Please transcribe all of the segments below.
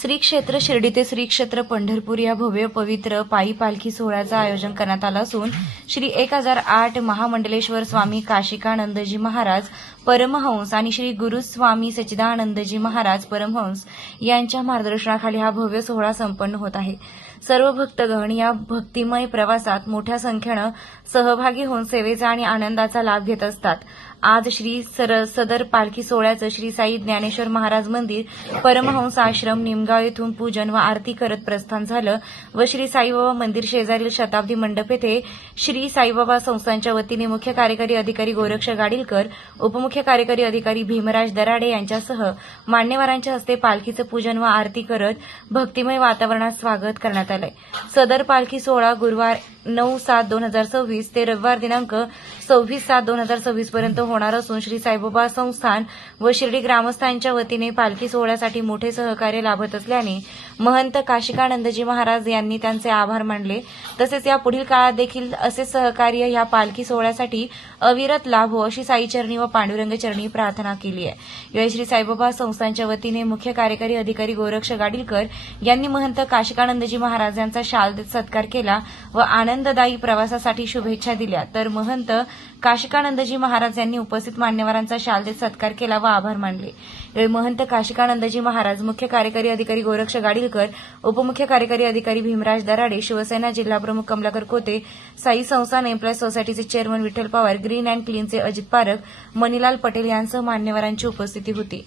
श्री क्षेत्र शिर्डी ते श्री क्षेत्र पंढरपूर या भव्य पवित्र पायी पालखी सोहळ्याचं आयोजन करण्यात आलं असून श्री 1008 महामंडलेश्वर स्वामी काशिकानंदजी महाराज परमहंस आणि श्री गुरुस्वामी सच्चिदानंदजी महाराज परमहंस यांच्या मार्गदर्शनाखाली हा भव्य सोहळा संपन्न होत आहे। सर्व भक्तगण या भक्तिमय प्रवासात मोठ्या संख्येनं सहभागी होऊन सेवेचा आणि आनंदाचा लाभ घेत असतात। आज श्री सदर पालखी सोहळ्याचं श्री साई ज्ञानेश्वर महाराज मंदिर परमहंस आश्रम निमगाव येथून पूजन व आरती करत प्रस्थान झालं व श्री साईबाबा मंदिर शेजारील शताब्दी मंडप येथे श्री साईबाबा संस्थांच्या वतीने मुख्य कार्यकारी अधिकारी गोरक्ष गाडीलकर, उपमुख्य कार्यकारी अधिकारी भीमराज दराडे यांच्यासह मान्यवरांच्या हस्ते पालखीचं पूजन व आरती करत भक्तिमय वातावरणात स्वागत करण्यात आलंय। सदर पालखी सोहळा गुरुवार 9/7/2026 ते रविवार दिनांक 26/7/2026 पर्यंत होणार असून श्री साईबाबा संस्थान व शिर्डी ग्रामस्थांच्या वतीने पालखी सोहळ्यासाठी मोठे सहकार्य लाभत असल्याने महंत काशिकानंदजी महाराज यांनी त्यांचे आभार मानले। तसेच या पुढील काळात देखील असे सहकार्य या पालखी सोहळ्यासाठी अविरत लाभो अशी साईचरणी व पांडुरंग चरणी प्रार्थना केली आहे। यावेळी श्री साईबाबा संस्थांच्या वतीने मुख्य कार्यकारी अधिकारी गोरक्ष गाडीलकर यांनी महंत काशिकानंदजी महाराज यांचा शाल देत सत्कार केला व आनंददायी प्रवासासाठी शुभेच्छा दिल्या। तर महंत काशिकानंदजी महाराज यांनी उपस्थित मान्यवरांचा शाल देत सत्कार केला व आभार मानले। यावेळी महंत काशिकानंदजी महाराज, मुख्य कार्यकारी अधिकारी गोरक्ष गाडीलकर, उपमुख्य कार्यकारी अधिकारी भीमराज दराडे, शिवसेना जिल्हाप्रमुख कमलाकर कोते, साई संस्थान एम्प्लॉय सोसायटीचे chairman Vitthal Pawar, green and क्लीनचे अजित पारख, मनीलाल पटेल यांसह मान्यवरांची उपस्थिती होती।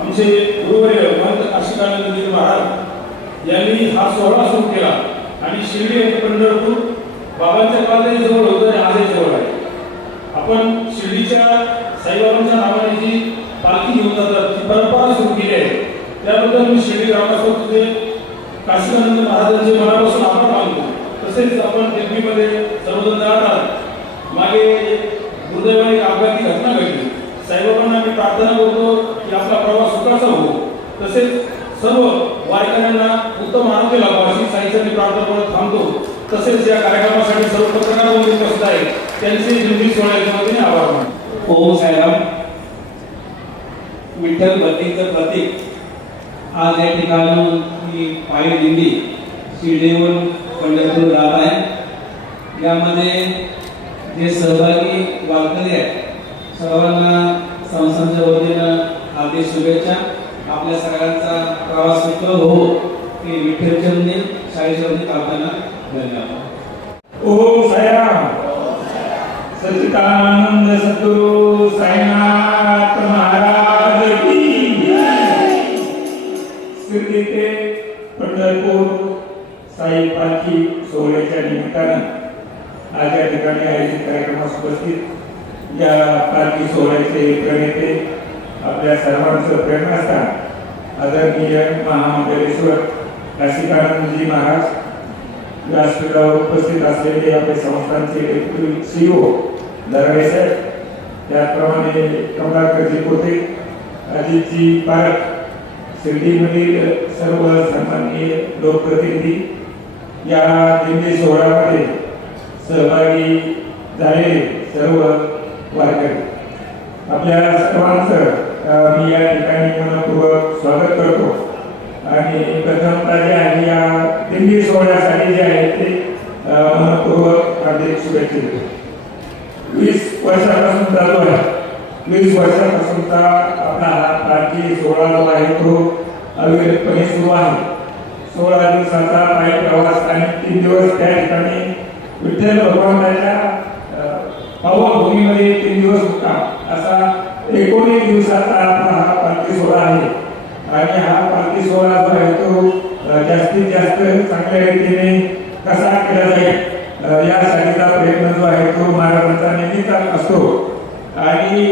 आमचे गुरुवर्य महंत काशिकानंदजी महाराज यांनी हा सोहळा सुरू केला आणि शिर्डी आणि पंढरपूर बाबांच्या काळातही जवळ होतं आणि आजही जवळ आहे। आपण शिर्डीच्या साईबाबांच्या नावाने जी पालखी घेऊन जातात ती परंपरा सुरू केली आहे, त्याबद्दल मी शिर्डी ग्रामस्थांचे काशिकानंद महाराजांचे मनापासून आभार मानतो। तसेच आपण दिल्लीमध्ये सर्वजण जातात, मागे दुर्दैवाने अपघाती घटना घडली। साईबाबांना मी प्रार्थना करतो की आपला प्रवास सुखाचा हो, तसेच सर्व वारकऱ्यांना उत्तम आरोग्य लाभो अशी साईंची प्रार्थना करत थांबतो। तसेच या कार्यक्रमासाठी सर्व पत्रकार उपस्थित आहेत, त्यांचे दिंडी सोहळ्याच्या वतीने आभार मानतो। ओम साईराम। विठ्ठल भक्तीचं प्रतीक आज या ठिकाणी ही पायी दिंडी शिर्डीहून पंढरपूर जात आहे। यामध्ये जे सहभागी वारकरी आहेत सर्वांना संस्थांच्या वतीनं हार्दिक शुभेच्छा। आपल्या सगळ्यांचा प्रवास सुखकर हो ही विठ्ठलचरणी साईचरणी प्रार्थना। धन्यवाद। ओम साईराम। सच्चिदानंद सद्गुरु साईनाथ महाराज की जय। शिर्डी ते पंढरपूर साई पालखी सोहळ्याच्या निमित्तानं आज या ठिकाणी आयोजित कार्यक्रमास उपस्थित या पालखी सोहळ्याचे प्रणेते आपल्या सर्वांचं प्रेरणास्थान आदरणीय महामंडलेश्वर काशिकानंदजी महाराज, व्यासपीठावर उपस्थित असलेले आपले संस्थांचे सीईओ दराडे साहेब, त्याचप्रमाणे कमलाकरजी कोते, अजितजी पारख, शिर्डीमधील सर्व सन्माननीय लोकप्रतिनिधी, या दिंडी सोहळ्यामध्ये सहभागी झालेले सर्व वारकरी, आपल्या सर्वांचं मी या ठिकाणी मनपूर्वक स्वागत करतो। आणि प्रथमतः जे आहे या दिंडी सोहळ्यासाठी जे आहे ते मनपूर्वक हार्दिक शुभेच्छा देतो। 20 वर्षापासून चालू आहे, 20 वर्षापासूनचा आपला हा पालखी सोहळा जो आहे तो अविरतपणे सुरू आहे। 16 दिवसाचा पायी प्रवास आणि 3 दिवस त्या ठिकाणी विठ्ठल भगवानाच्या पावनभूमीमध्ये 3 दिवस मुक्काम असा 19 दिवसाचा आपला हा पालखी सोहळा आहे। आणि हा पालखी सोहळा जो आहे तो जास्तीत जास्त चांगल्या रीतीने कसा केला जाईल यासाठीचा प्रयत्न जो आहे तो महाराजांचा नेहमीच असतो। आणि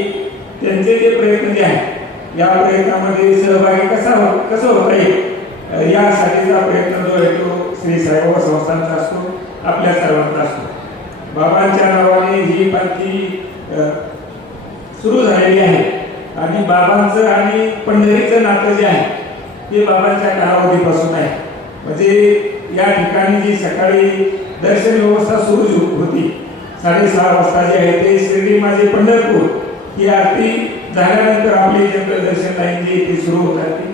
त्यांचे जे प्रयत्न जे आहेत या प्रयत्नामध्ये सहभागी कसं होता येईल यासाठीचा प्रयत्न जो आहे तो श्री साईबाबा संस्थांचा असतो, आपल्या सर्वांचा असतो। बाबांच्या नावाने ही पालखी सुरू झालेली आहे आणि बाबांचं आणि पंढरीचं नातं जे आहे ते बाबांच्या कालावधीपासून आहे। म्हणजे या ठिकाणी जी सकाळी दर्शन व्यवस्था सुरू होती 6:30 वाजता जे आहे ते शिर्डी माझे पंढरपूर ही आरती झाल्यानंतर आपली जनरल दर्शन लाईन जी ती सुरू होत आहे।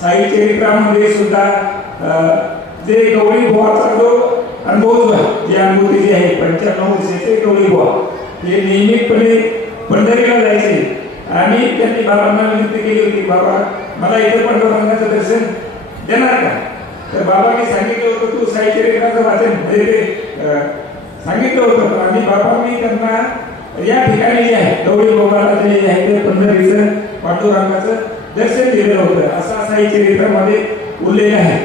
साईच्या चरित्रामध्ये सुद्धा जे गवळी बुवाचा जो अनुभव जी अनुभूती जी आहे 95 वर्षाचे गवळी बुवा हे नियमितपणे पंढरीला जायचे आणि त्यांनी बाबांना विनंती केली होती, बाबा मला इथे पंढरपुराचं दर्शन देणार का? तर बाबांनी सांगितलं होतं तू साई चरित्राचं वाचन म्हणजे ते सांगितलं होतं आणि बाबांनी त्यांना या ठिकाणी जे आहे गवळी बोगाला जे आहे ते पंढरीचं पांडुरंगाचं दर्शन दिलेलं होतं असा साई चरित्रामध्ये उल्लेख आहे.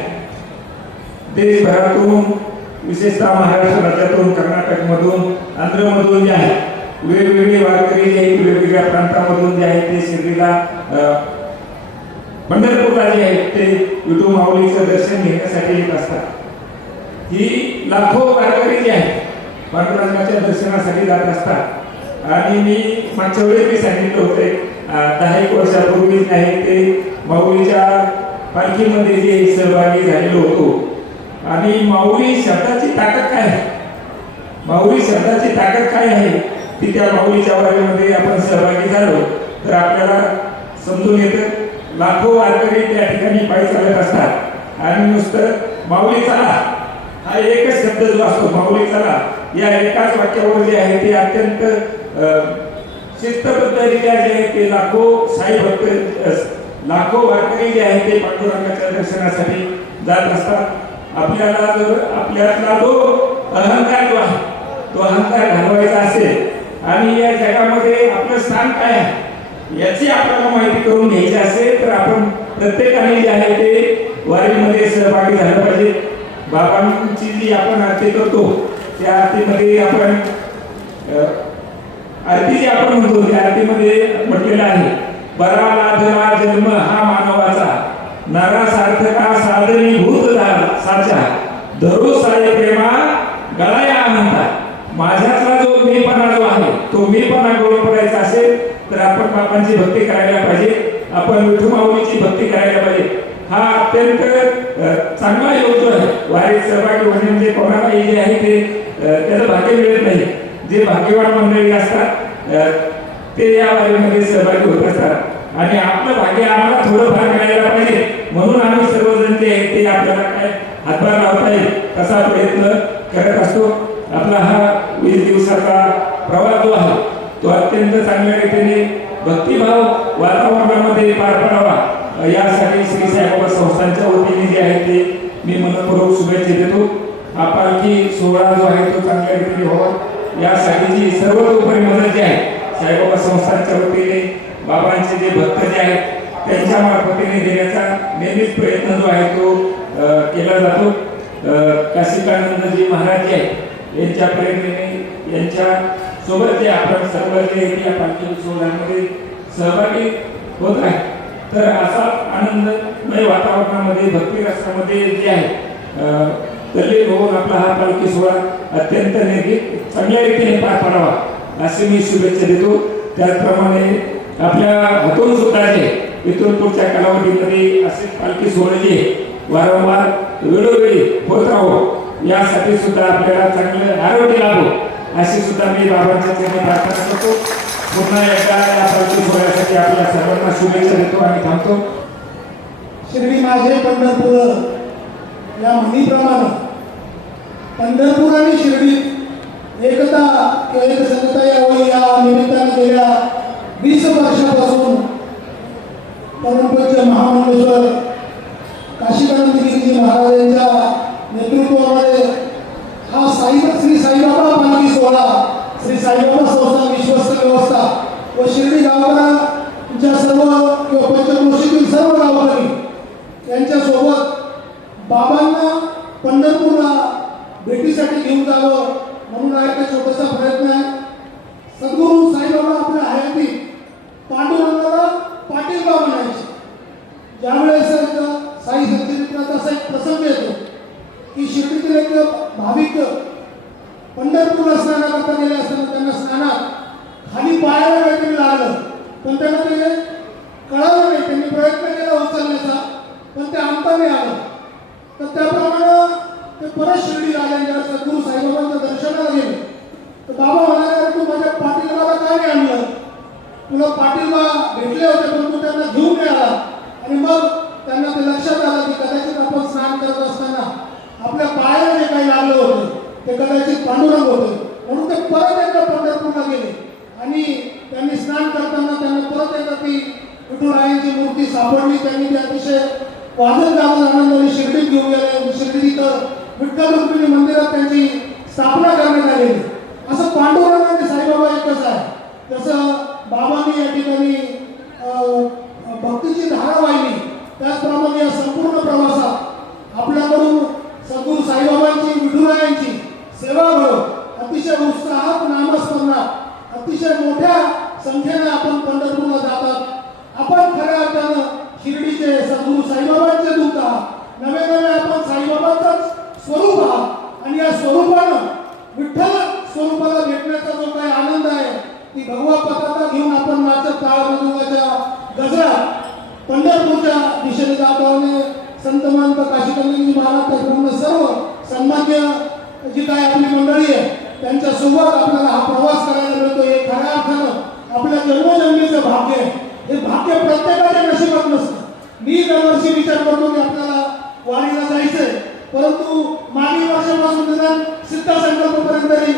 देशभरातून विशेषतः महाराष्ट्र राज्यातून कर्नाटकमधून आंध्रमधून जे आहे वेगवेगळे वारकरी जे आहेत वेगवेगळ्या प्रांतामधून जे आहेत ते शिर्डीला पंढरपूरला जे आहेत ते विठू माऊलीचं दर्शन घेण्यासाठी येत असतात. ही लाखो वारकरी जे आहेत पांडुरंगाच्या दर्शनासाठी जात असतात आणि मी मागच्या वेळेस मी सांगितलं होते 10 वर्षापूर्वी जे आहे ते माऊलीच्या पालखीमध्ये जे सहभागी झालेलो होतो आणि माऊली शब्दाची ताकद काय आहे, माऊली शब्दाची ताकद काय आहे ती त्या माऊलीच्या वारीमध्ये आपण सहभागी झालो तर आपल्याला समजून येतं. लाखो वारकरी त्या ठिकाणी पायी चालत असतात आणि नुसतं माऊली चला हा एकच शब्द जो असतो माऊली चला या एकाच वाक्यावर जे आहे ते अत्यंत शिस्तबद्धरित्या जे आहे ते लाखो साई भक्त लाखो वारकरी जे आहे ते पांडुरंगाच्या दर्शनासाठी जात असतात. आपल्याला जर आपल्यातला जो अहंकार जो आहे तो अहंकार घालवायचा असेल आणि या जगामध्ये आपलं स्थान काय आहे याची आपल्याला माहिती करून घ्यायची असेल तर आपण प्रत्येकाने जे आहे ते वारीमध्ये सहभागी झालं पाहिजे. बाबांची जी आपण आरती करतो त्या आरतीमध्ये आपण आरती जी आपण म्हणतो त्या आरतीमध्ये म्हटलेलं आहे बरा लाभला जन्म हा मानवाचा नरा सार्थका साधनी भूत साचा धरू साई प्रेमा गळाया म्हणता. माझ्यातला जो मीपणा जो आहे तो मीपणा गळून पडायचा असेल तर आपण बाबांची भक्ती करायला पाहिजे, आपण विठू माऊलीची भक्ती करायला पाहिजे. हा अत्यंत चांगला योग आहे. वारीत सहभागी होणे म्हणजे कोणालाही जे आहे ते त्याचं भाग्य मिळत नाही. जे भाग्यवान मंडळी असतात ते या वारीमध्ये सहभागी होत असतात आणि आपलं भाग्य आम्हाला थोडंफार मिळायला पाहिजे म्हणून आम्ही सर्वजण जे आहे ते आपल्याला काय हातभार लावता येईल तसा प्रयत्न करत असतो. आपला हा 20 दिवसाचा प्रवास जो आहे तो अत्यंत चांगल्या रीतीने भक्तिभाव वातावरणामध्ये पार पडावा यासाठी श्री साईबाबा संस्थांच्या वतीने जे आहे ते मी मनपूर्वक शुभेच्छा देतो. हा पालखी सोहळा जो आहे तो चांगल्या रीतीने व्हावा यासाठीची सर्वतोपरी मदत जी आहे साईबाबा संस्थांच्या वतीने बाबांचे जे भक्त जे आहेत त्यांच्या मार्फतीने देण्याचा नेहमीच प्रयत्न जो आहे तो केला जातो. काशिकानंदजी महाराज जे आहेत यांच्या प्रेरणेने यांच्या सोबत जे आपण सर्व जे या पालखी सोहळ्यामध्ये सहभागी होत आहे तर असा आनंदमय वातावरणामध्ये भक्ती रसामध्ये जे आहे तल्लीन होऊन आपला हा पालखी सोहळा अत्यंत चांगल्या रीतीने पार पडावा असे मी शुभेच्छा देतो. त्याचप्रमाणे आपल्या हातून सुद्धा जे इथून पुढच्या कालावधीमध्ये असे पालखी सोहळे जे वारंवार वेळोवेळी होत राहो यासाठी सुद्धा आपल्याला चांगलं आरोग्य लाभो अशी सुद्धा मी बाबांच्या चरणी प्रार्थना करतो. पुन्हा एकदा या पालखी सोहळ्यासाठी आपल्या सर्वांना शुभेच्छा देतो आणि थांबतो. शिर्डी माझे पंढरपूर या म्हणीप्रमाणे पंढरपूर आणि शिर्डी एकता एक संगता यावं या निमित्ताने गेल्या 20 वर्षापासून परमपूज्य महामंडलेश्वर काशिकानंदगिरी महाराज यांच्या नेतृत्वामध्ये हा श्री साईबाबा पालखी सोहळा श्री साईबाबा संस्था विश्वस्त व्यवस्था व शिर्डी गावाच्या सर्व किंवा पंचक्रोशीतील सर्व गावकरी यांच्यासोबत बाबांना पंढरपूरला भेटीसाठी घेऊन जावं म्हणून हा एक छोटासा प्रयत्न आहे. सद्गुरू साईबाबा आपल्या हयातीत पांडुरंगाला पाटीलबा म्हणायचे. ज्यावेळेस साई सच्चरित्राचा असा एक प्रसंग येतो की शिर्डीतील एक भाविक पंढरपूरला स्नानाकरता गेले असताना त्यांना स्नानात खाली पायाला काहीतरी लागलं पण त्यांना ते कळालं नाही. त्यांनी प्रयत्न केला उचलण्याचा पण ते आणता नाही आलं. तर त्याप्रमाणे ते परत शिर्डीला आले. जेव्हा सद्गुरू साईबाबांच्या दर्शनाला गेले तर बाबा म्हणाले तू माझ्या पाटीलबाला काय नाही आणलं, तुला पाटीलबा भेटले होते पण तू त्यांना घेऊन नाही आला. आणि मग त्यांना ते लक्षात ते कदाचित पांडुरंग होते, म्हणून ते परत एकदा पंढरपूरला गेले आणि त्यांनी स्नान करताना त्यांना परत एकदा ती विठुरायांची मूर्ती सापडली. त्यांनी ती अतिशय वादन गाजन आनंदाने शिर्डीत घेऊन गेले. शिर्डीत इथं विठ्ठल रुक्मिणी मंदिरात त्यांची स्थापना करण्यात आलेली. असं पांडुरंग आणि साईबाबा एकच आहे. तसं बाबांनी या ठिकाणी भक्तीची धारा वाहिली, त्याचप्रमाणे या संपूर्ण प्रवासात आपल्याकडून सद्गुरू साईबाबांची विठुरायांची सेवा घडवत अतिशय उत्साहात नामस्मरणात अतिशय मोठ्या संख्येने आपण पंढरपूरला जातात. आपण खऱ्या अर्थानं शिर्डीचे सद्गुरू साईबाबांचे दूत आहात. नवे नवे आपण साईबाबांचंच स्वरूप आहात आणि या स्वरूपानं विठ्ठल स्वरूपाला भेटण्याचा जो काही आनंद आहे ती भगवा पताका घेऊन आपण नाचत टाळ मृदुंगाच्या गजरात पंढरपूरच्या दिशेने जात आहोत. संत महंत काशीकंदजी महाराज त्याप्रमाणे सर्व सन्मान्य जी काय आपली मंडळी आहे त्यांच्यासोबत आपल्याला हा प्रवास करायला मिळतो. हे खऱ्या अर्थानं आपल्या जन्मजन्मीचं भाग्य आहे. हे भाग्य प्रत्येकाच्या नशिबात नसतं. मी दरवर्षी विचार करतो की आपल्याला वारीला जायचंय, परंतु मागील वर्षापासून निदान सिद्ध संकल्पपर्यंत तरी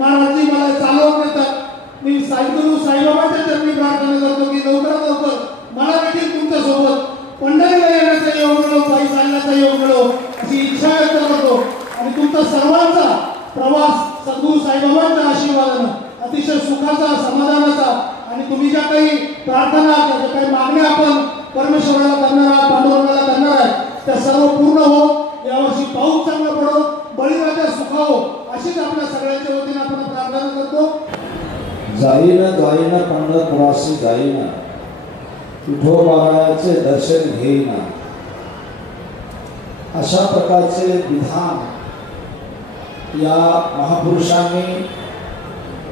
महाराजजी मला चालवत नेतात. मी साईगुरु साईबाबांच्या चरणी प्रार्थना करतो की लवकरात लवकर मला देखील तुमच्या सोबत पंढरीला येण्याचा योग मिळो, पायी चालण्याचा योग मिळो अशी इच्छा व्यक्त करतो. आणि तुमचा सर्वांचा प्रवास सद्गुरू साईबाबांच्या आशीर्वादानं अतिशय सुखाचा, समाधानाचा आणि तुम्ही ज्या काही प्रार्थना, ज्या काही मागण्या आपण परमेश्वराला करणार आहात, पांडुरंगाला करणार आहे, त्या सर्व पूर्ण हो. यावर्षी पाऊस चांगला पडो, बळीराजा सुखावो अशीच आपल्या सगळ्यांच्या वतीने आपण प्रार्थना करतो. जाईन पंढरपुराशी जाईन, विठोबारायाचे दर्शन घेईना, अशा प्रकारचे विधान या महापुरुषांनी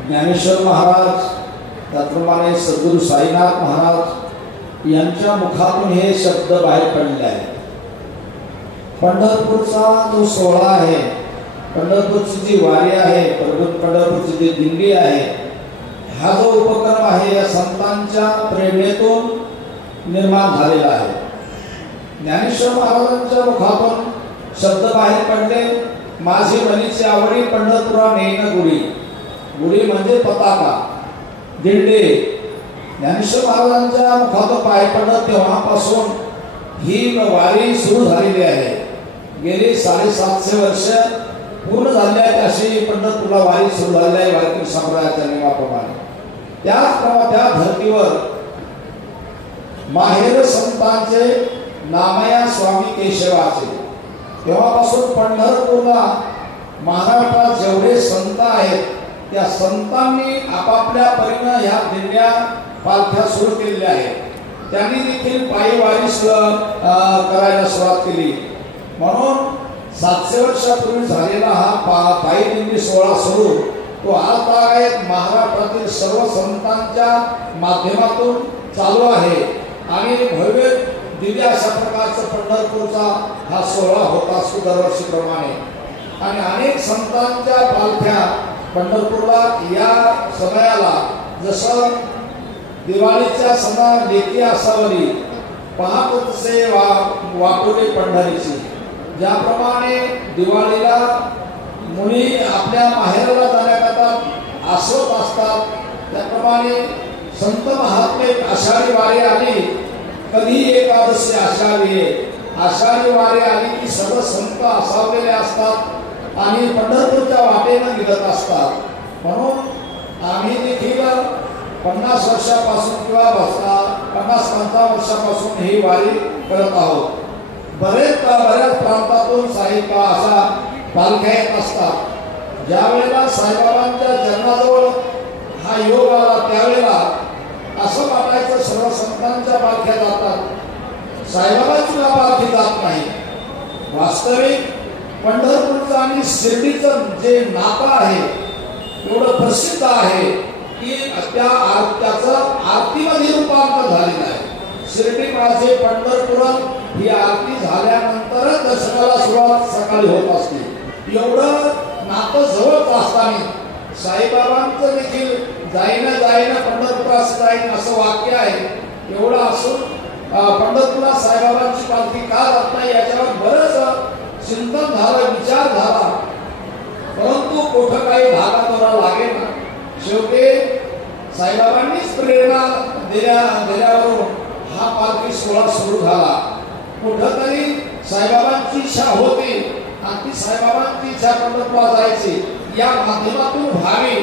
ज्ञानेश्वर महाराज, त्याचप्रमाणे सद्गुरू साईनाथ महाराज यांच्या मुखातून हे शब्द बाहेर पडले आहेत. पंढरपूरचा जो सोहळा आहे, पंढरपूरची जी वारी आहे, पंढरपूरची जी दिंडी आहे, हा जो उपक्रम आहे या संतांच्या प्रेरणेतून निर्माण झालेला आहे. ज्ञानेश्वर महाराजांच्या मुखातून शब्द बाहेर पडले, माझी मनीची आवडी पंढरपुरा नेईन गुढी. गुढी म्हणजे पताका, दिंडे. ज्ञानेश्वर महाराजांच्या मुखातून बाहेर पडलं तेव्हापासून ही वारी सुरू झालेली आहे. गेली 750 वर्ष पूर्ण झाली आहेत अशी पंढरपूरला वारी सुरू झालेली आहे वारकरी संप्रदायाच्या नियमाप्रमाणे. त्याचप्रमाणे त्या धर्तीवर माहेर संतांचे नामया स्वामी केशवाचे. तेव्हापासून पंढरपूरला महाराष्ट्रात जेवढे संत आहेत त्या संतांनी आपापल्या परीनं ह्या दिंड्या पालख्या सुरू केलेल्या आहेत. त्यांनी देखील पायी वारी करायला सुरुवात केली. म्हणून 700 वर्षापूर्वी झालेला हा पायी दिंडी सोहळा सुरू तो आज महाराष्ट्रातील सर्व संतांच्या माध्यमातून चालू आहे. आणि भव्य दिव्य अशा प्रकारचा पंढरपूरचा हा सोहळा होता असतो दरवर्षीप्रमाणे. आणि अनेक संतांच्या पालख्या पंढरपूरला या समयाला, जसं दिवाळीच्या सणा लेकी असावरी पाहत तसे वाटोले पंढरीची. ज्याप्रमाणे दिवाळीला मुली आपल्या माहेराला जाण्याकरता आसवत असतात, त्याप्रमाणे संत महात्मे आषाढी वारी आली, कधी एकादशी आषाढी आषाढी वारी आली की सर्व संत आसावलेले असतात आणि पंढरपूरच्या वाटेनं निघत असतात. म्हणून आम्ही देखील 50 वर्षापासून किंवा 50-55 वर्षापासून ही वारी करत आहोत. बऱ्याच प्रांतातून साईबाबा अशा पालख्या येत असतात. ज्या वेळेला साईबाबांच्या जन्माजवळ हा योग आला त्यावेळेला असं वाटायचं सर्व संतांच्या पालख्या जातात, साईबाबांची पालखी जात नाही. वास्तविक पंढरपूरचं आणि शिर्डीचं जे नातं आहे एवढं प्रसिद्ध आहे की त्याचं आरतीमध्ये रूपांतर झालेलं आहे. शिर्डी माझे पंढरपूर ही आरती झाल्यानंतरच दर्शनाला सुरुवात सकाळी होत असते. एवढं नातं जवळच असताना साईबाबांचं देखील जाईन पंढरपुरास जाईन असं वाक्य आहे. एवढं असून पंढरपुरात साईबाबांची पालखी का जात नाही याच्यावर बरंच चिंतन झालं, विचार झाला. परंतु मोठं काही धागा लागेल ना. शेवटी साईबाबांनीच प्रेरणा दिल्यावरून हा पालखी सोहळा सुरू झाला. कुठंतरी साईबाबांची इच्छा होती आणि ती साईबाबांची इच्छा पंढरपूरला जायची. या माध्यमातून व्हावी,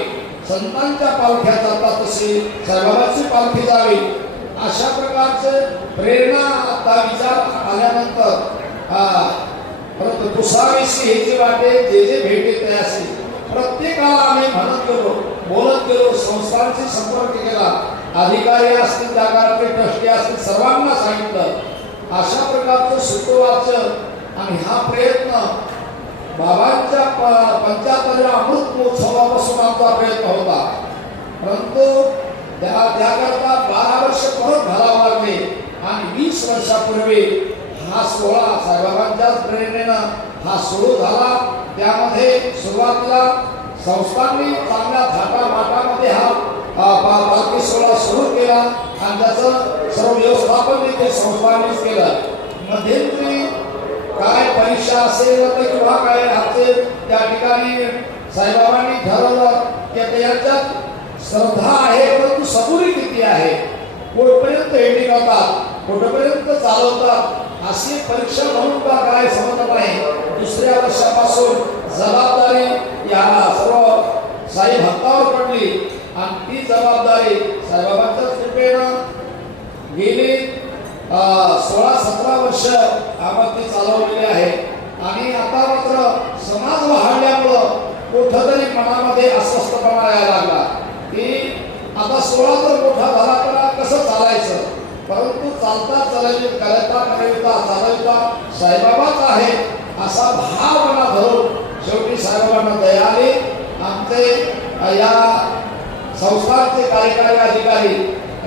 संतांच्या पालख्या जातात तशी साईबाबांची पालखी जावी, अशा प्रकारचे प्रेरणा आता विचार आल्यानंतर परंतु पुसावीशी हे जे वाटे जे जे भेटे ते असे प्रत्येकाला आम्ही म्हणत गेलो, बोलत गेलो, संस्थांशी संपर्क केला, अधिकारी असतील, जागाचे ट्रस्टी असतील, सर्वांना सांगितलं. अशा प्रकारचं सुतोवाचन आणि हा प्रयत्न बाबांच्या 75व्या अमृत महोत्सवापासून आमचा प्रयत्न होता. परंतु त्याकरता 12 वर्ष परत घालावं लागले आणि 20 वर्षापूर्वी हा सोहळा साईबाबांच्याच प्रेरणेनं हा सुरू झाला. त्यामध्ये सुरुवातीला संस्थांनी चांगल्या थाटामाटामध्ये हा पालखी सोहळा सुरू केला आणि त्याचं सर्व व्यवस्थापन देखील संस्थांनीच केलं. मध्यंतरी काय परीक्षा असेल किंवा काय आमचे त्या ठिकाणी साईबाबांनी ठरवलं की याच्यात श्रद्धा आहे परंतु सबुरी किती आहे, कुठपर्यंत एंडिंग होतात, कुठपर्यंत चालवतात, अशी परीक्षा म्हणून का काय समजत नाही. दुसऱ्या वर्षापासून जबाबदारी या सर्व साई भक्तावर पडली आणि ती जबाबदारी साईबाबांच्या कृपेनं गेली 16-17 वर्ष आपण ती चालवलेली आहे. आणि आता मात्र समाज वाढल्यामुळं कुठंतरी मनामध्ये अस्वस्थपणा यायला लागला की आता 16 तर मोठा झाला तर कसं चालायचं. परंतु चालता चालविता साईबाबाच आहे असा भाव मना धरून शेवटी साईबाबांना दया आली. आमचे या संस्थांचे कार्यकारी अधिकारी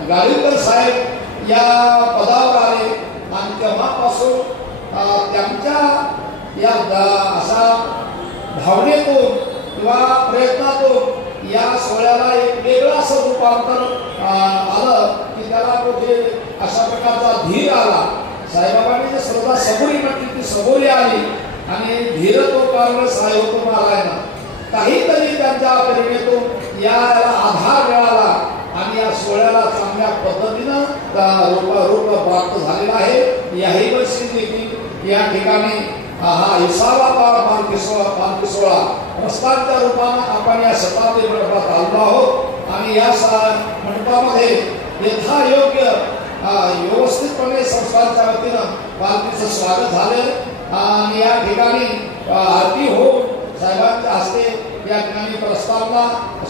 गाडीकर साहेब या पदावर आले आणि तेव्हापासून त्यांच्या या अशा भावनेतून किंवा प्रयत्नातून या सोहळ्याला एक वेगळं असं रूपांतर आलं की त्याला कुठे अशा प्रकारचा धीर आला. साईबाबांनी जे श्रद्धा सबुरी म्हटली ती सबुरी आली आणि धीर तो कारण साई होतो नारायण. काहीतरी त्यांच्या प्रेरणेतून याला आधार मिळाला आणि या सोहळ्याला चांगल्या पद्धतीनं रूप प्राप्त झालेला आहे. याही वर्षी देखील या ठिकाणी हा 20वा पालखी सोहळा प्रस्थानच्या रूपानं आपण या शताब्दी मंडपात आलो आहोत आणि या मंडपामध्ये यथायोग्य व्यवस्थितपणे संस्थांच्या वतीनं पालखीचं स्वागत झालं आणि या ठिकाणी आरती होऊन साहेबांच्या हस्ते या ठिकाणी प्रस्तावना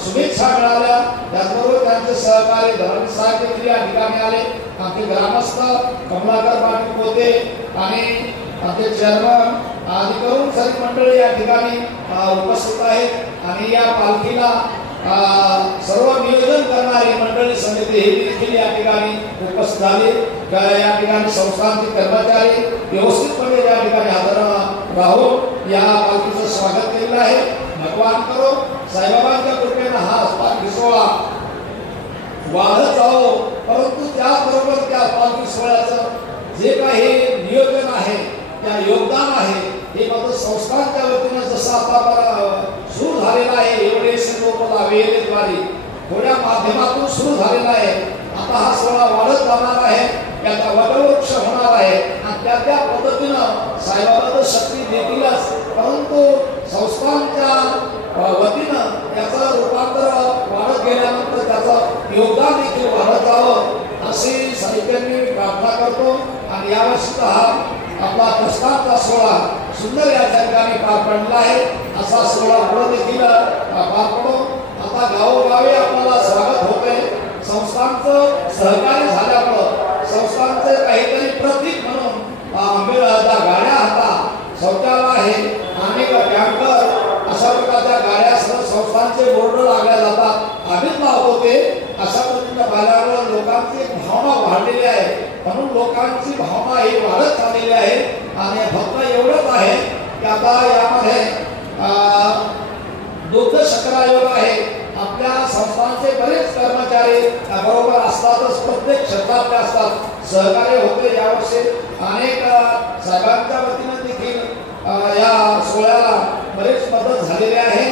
शुभेच्छा मिळाल्या. त्याचबरोबर त्यांचे सहकारी धर्म साहेब देखील या ठिकाणी आले. आमचे ग्रामस्थ कमलाकर पाटील होते आणि आमचे चेअरमन अधिकरून सर्व मंडळी या ठिकाणी उपस्थित आहेत आणि या पालखीला सर्व नियोजन करणारी मंडळी समिती हे देखील या ठिकाणी उपस्थित झाली. या ठिकाणी संस्थांचे कर्मचारी व्यवस्थितपणे या ठिकाणी हजर राहून या पालखीचं स्वागत केलेलं आहे. भगवान करो साईबाबांच्या कृपेनं हा पालखी सोहळा वाढत जावो. परंतु त्याचबरोबर त्या पालखी सोहळ्याचं जे काही नियोजन आहे, त्या योगदान आहे, हे मात्र संस्थांच्या वतीनं जसं आता सुरू झालेलं आहे. एवढे संकल्पना वेळेद्वारे थोड्या माध्यमातून सुरू झालेला आहे. आता हा सोहळा वाढत जाणार आहे, त्याचा वटवृक्ष होणार आहे आणि त्या पद्धतीनं साईबाबाचं शक्ती देतीलच. परंतु संस्थांच्या वतीनं त्याचं रूपांतर वाढत गेल्यानंतर त्याचं योगदान देखील वाढत जावं अशी साहित्यांनी प्रार्थना करतो. आणि यावर्षीचा हा आपला प्रस्थानचा सोहळा सुंदर या ठिकाणी पार पडला आहे. असा सोहळा पुढे देखील पार पडो. आता गावोगावी आपल्याला स्वागत होते. संस्थांचं सहकार्य झाल्यामुळं संस्थांचे काहीतरी प्रतीक म्हणून ज्या गाड्या होता, शौचालय आहे, अनेक टँकर अशा प्रकारच्या गाड्या सर्व संस्थांचे बोर्ड लागल्या जातात. आम्हीच लावतो ते अशा पद्धतीच्या पाहिल्यावर लोकांची भावना वाढलेली आहे. म्हणून लोकांची भावना ही वाढत चाललेली आहे. आणि फक्त एवढंच आहे की आता यामध्ये दुग्ध शक्रायोग आहे. आपल्या संस्थांचे बरेच कर्मचारी बरोबर असतातच, प्रत्येक क्षेत्रातले असतात, सहकार्य होते. यावर्षी अनेक साहेबांच्या वतीनं देखील या सोहळ्याला बरेच मदत झालेली आहे.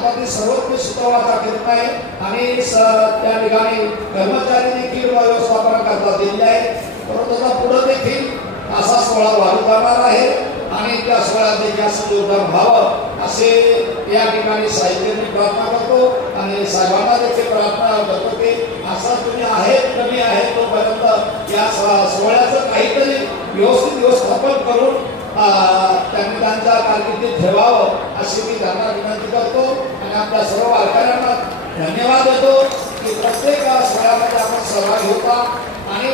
आता ते सर्वोत्कृष्ट सुतवाचा करत आहे आणि त्या ठिकाणी कर्मचारी देखील व्यवस्थापन करता दिलेले आहे. परंतु आता पुढे देखील असा सोहळा वाढत जाणार आहे आणि त्या सोहळ्यात जास्त योगदान व्हावं असे या ठिकाणी साहित्याने प्रार्थना करतो आणि साहेबांना देखील प्रार्थना करतो की असा तुम्ही आहेत कमी आहे तोपर्यंत या सोहळ्याचं काहीतरी व्यवस्थित व्यवस्थापन करून त्यांनी त्यांच्या कारकिर्दीत ठेवावं अशी मी त्यांना विनंती करतो आणि आपल्या सर्व वारकऱ्यांना धन्यवाद देतो की प्रत्येक सोहळ्यामध्ये आपण सहभागी होता आणि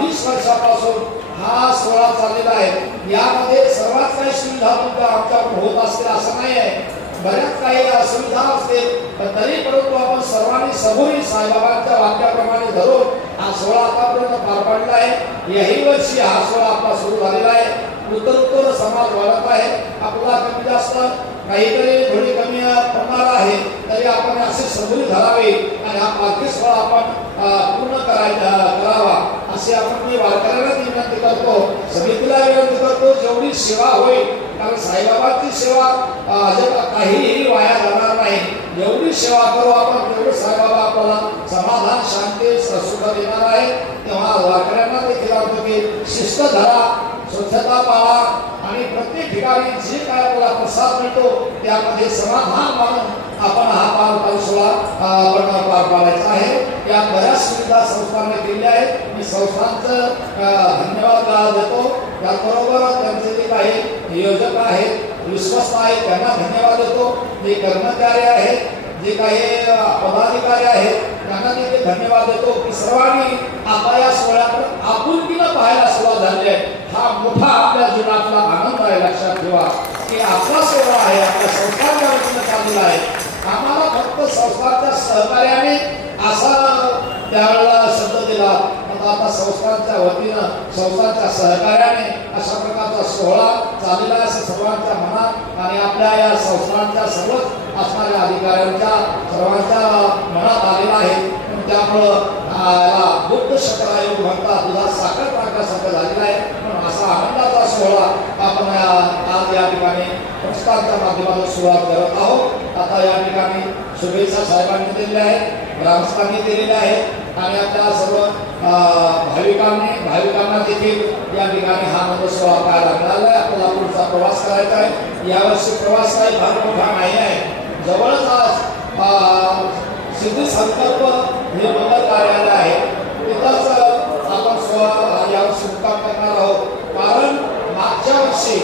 20 वर्षापासून हा सोहळा चाललेला आहे. यामध्ये सर्वात काही सुविधा तुमच्या आमच्याकडून होत असतील असं नाही आहे, बऱ्याच काही असुविधा असतील, पण तरी परंतु आपण सर्वांनी समोरील साईबाबांच्या वाक्याप्रमाणे धरून हा सोहळा आतापर्यंत पार पाडला आहे. याही वर्षी हा सोहळा आपला सुरू झालेला आहे. उत्तरोत्तर समाज वाढत आहे. आपला कमी जास्त काहीतरी थोडी कमी पडणार आहे तरी आपण असे समोरील धरावे आणि हा पालखी सोहळा आपण पूर्ण करावा असे आपण मी वारकऱ्यांना विनंती करतो, समितीला विनंती करतो. जेवढी सेवा होईल, कारण साईबाबांची सेवा काहीही वाया जाणार नाही. एवढी सेवा करू आपण तेवढं साईबाबा आपल्याला समाधान शांती सुख देणार आहे. तेव्हा वारकऱ्यांना देखील सांगतो की शिस्त धरा, स्वच्छता पाळा आणि प्रत्येक ठिकाणी जे काय आपल्याला प्रसाद मिळतो त्यामध्ये समाधान मानून आपण हा पालखी सोहळा आपण पार पाडायचा आहे. या बऱ्याच सुविधा संस्थांनी केलेल्या आहेत. मी संस्थांचं धन्यवाद देतो. त्याचबरोबर त्यांचे जे काही नियोजक आहेत, विश्वस्त आहेत, त्यांना धन्यवाद देतो. जे कर्मचारी आहेत, जे काही पदाधिकारी आहेत, त्यांना देखील धन्यवाद देतो की सर्वांनी आता या सोहळ्याकडे आपुलकीनं पाहायला सुरुवात झाली आहे. हा मोठा आपल्या जीवनातला आनंद आहे. लक्षात ठेवा की आपला सोहळा आहे, आपल्या संस्थांच्या वतीनं चाललेला आहे. आम्हाला फक्त संस्थांच्या सहकार्याने असा त्यावेळेला शब्द दिला, आता संस्थांच्या वतीनं संस्थांच्या सहकार्याने अशा प्रकारचा सोहळा चाललेला आहे असं सर्वांच्या मनात आणि आपल्या या संस्थांच्या सर्वच असणाऱ्या अधिकाऱ्यांच्या सर्वांच्या मनात आलेला आहे. त्यामुळं बुद्ध शकरायोग म्हणतात, दुधात साखर टाकण्यासारखं झालेला आहे. पण असा आनंदाचा सोहळा आपण आज या ठिकाणी प्रस्तावाच्या माध्यमातून सुरुवात करत आहोत. आता या ठिकाणी शुभेच्छा साहेबांनी दिलेल्या आहेत, ग्रामस्थांनी दिलेल्या आहेत आणि आपल्या सर्व भाविकांना देखील या ठिकाणी हा आनंद सोहळा पाहायला मिळाला आहे. आपल्याला पुढचा प्रवास करायचा आहे. यावर्षी प्रवास काही फार मोठा नाही आहे. जवळच आज सिद्धी संकल्प हे मंगल कार्यालय आहे, तिथंच आपण यावर्षी मुक्काम करणार आहोत. कारण मागच्या वर्षी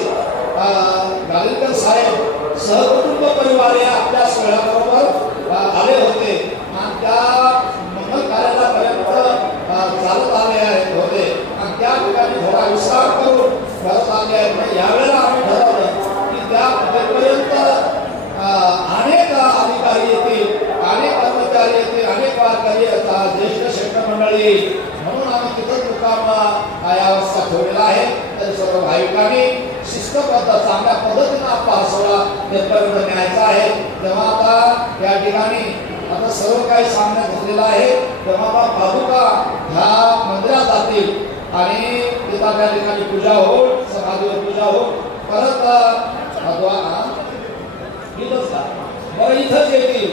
गालिकर साहेब सहकुटुंब परिवार हे आपल्या सोहळ्याबरोबर आले होते आणि त्या मंगल कार्यालयापर्यंत चालत आले होते आणि त्या ठिकाणी थोडा विश्राम करून परत आले आहेत. यावेळेला आम्ही ठरवलं की त्या पर्यंत अनेक अधिकारी येतील, अनेक कर्मचारी येतील, अनेक वारकरी येतात, ज्येष्ठ शेठ मंडळी येईल, म्हणून आम्ही तिथंच मुक्काम यावस्था ठेवलेला आहे. तर सर्व भाविकांनी शिस्तबद्ध चांगल्या पद्धतीनं आपला सोहळा तिथपर्यंत न्यायचा आहे. तेव्हा आता या ठिकाणी आता सर्व काही सांगण्यात घेतलेलं आहे. तेव्हा आता पादुका ह्या मंदिरात जातील आणि तिथं त्या ठिकाणी पूजा होईल, समाधीवर पूजा होईल. परत बरं इथंच येतील.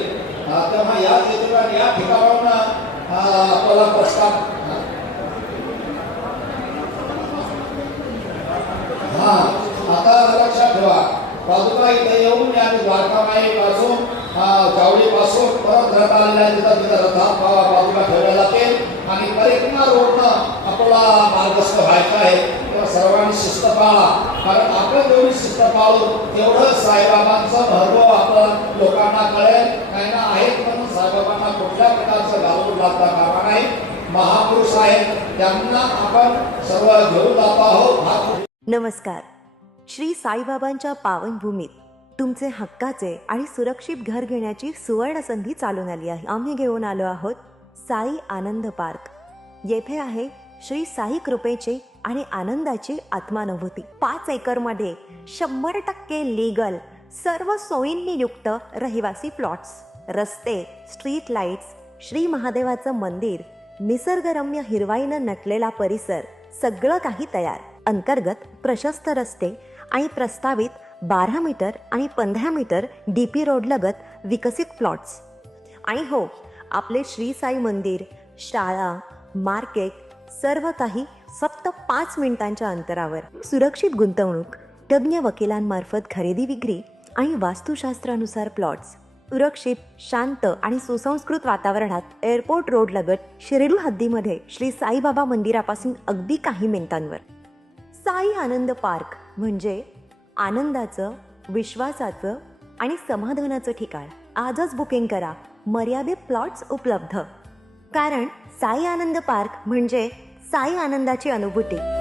तेव्हा याच येतील आणि या ठिकाणावरून आपल्याला प्रस्ताव आता लक्षात ठेवा. पादुका इथे येऊन या द्वारकामाई पासून चावडी पासून परत रथ आलेला आहे, तिथं रथात पादुका ठेवल्या जातील आणि परिक्रमा रोडनं आपल्याला मार्गस्थ व्हायचं आहे. तेव्हा सर्वांनी शिस्त पाळा, कारण आपण जेवढी शिस्त पाळू तेवढं साईबाबांचं महत्व आपलं लोकांना कळेल. काही ना आहेत म्हणून साईबाबांना कुठल्या प्रकारचं घालून लागता कामा नाही. महापुरुष आहेत, त्यांना आपण सर्व घेऊन जात आहोत. नमस्कार. श्री साईबाबांच्या पावनभूमीत तुमचे हक्काचे आणि सुरक्षित घर घेण्याची सुवर्ण संधी चालून आली आहे. आम्ही घेऊन आलो आहोत साई आनंद पार्क. येथे आहे श्री साई कृपेचे आणि आनंदाची आत्मानुभूती. 5 एकरमध्ये 100% लीगल सर्व सोयींनी युक्त रहिवासी प्लॉट्स, रस्ते, स्ट्रीट लाईट्स, श्री महादेवाचं मंदिर, निसर्गरम्य हिरवाईनं नटलेला परिसर, सगळं काही तयार. अंतर्गत प्रशस्त रस्ते आणि प्रस्तावित 12 मीटर आणि 15 मीटर DP रोड लगत विकसित प्लॉट्स. आणि हो, आपले श्री साई मंदिर, शाळा, मार्केट सर्व काही फक्त 5 मिनिटांच्या अंतरावर. सुरक्षित गुंतवणूक, तज्ज्ञ वकिलांमार्फत खरेदी विक्री आणि वास्तुशास्त्रानुसार प्लॉट्स. सुरक्षित, शांत आणि सुसंस्कृत वातावरणात एअरपोर्ट रोड लगत शिर्डी हद्दीमध्ये श्री साईबाबा मंदिरापासून अगदी काही मिनिटांवर. साई आनंद पार्क म्हणजे आनंदाचं, विश्वासाचं आणि समाधानाचं ठिकाण. आजच बुकिंग करा. मर्यादित प्लॉट्स उपलब्ध. कारण साई आनंद पार्क म्हणजे साई आनंदाची अनुभूती.